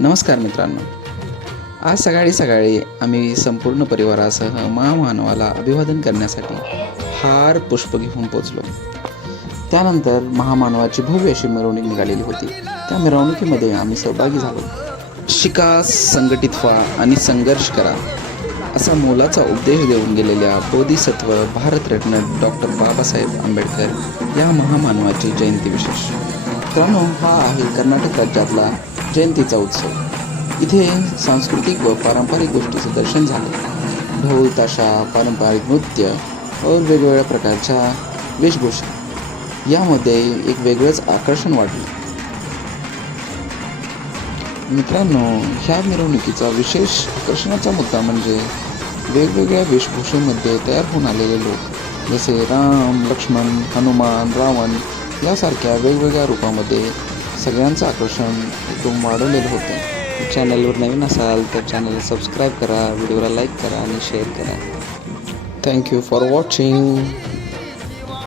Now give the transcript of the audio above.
नमस्कार मित्रांनो. आज सकाळी आम्ही संपूर्ण परिवारासह महामानवाला अभिवादन करण्यासाठी हार पुष्प घेऊन पोचलो. त्यानंतर महामानवाची भव्य अशी मिरवणूक निघालेली होती. त्या मिरवणुकीमध्ये आम्ही सहभागी झालो. शिका, संघटित व्हा आणि संघर्ष करा असा मोलाचा उपदेश देऊन गेलेल्या बोधिसत्व भारतरत्न डॉक्टर बाबासाहेब आंबेडकर या महामानवाची जयंती विशेष. मित्रांनो, हा आहे कर्नाटक राज्यातला जयंतीचा उत्सव. इथे सांस्कृतिक व पारंपरिक गोष्टीचं दर्शन झाले. ढोल ताशा, पारंपरिक नृत्य व वेगवेगळ्या प्रकारच्या वेशभूषा यामध्ये एक वेगळंच आकर्षण वाटलं. मित्रांनो, ह्या मिरवणुकीचा विशेष आकर्षणाचा मुद्दा म्हणजे वेगवेगळ्या वेशभूषेमध्ये तयार होऊन आलेले लोक, जसे राम, लक्ष्मण, हनुमान, रावण यासारख्या वेगवेगळ्या रूपामध्ये सगळ्यांचं आकर्षण एकदम वाढवलेलं होतं. चॅनलवर नवीन असाल तर चॅनलला सबस्क्राईब करा, व्हिडिओला लाईक करा आणि शेअर करा. Thank you for watching.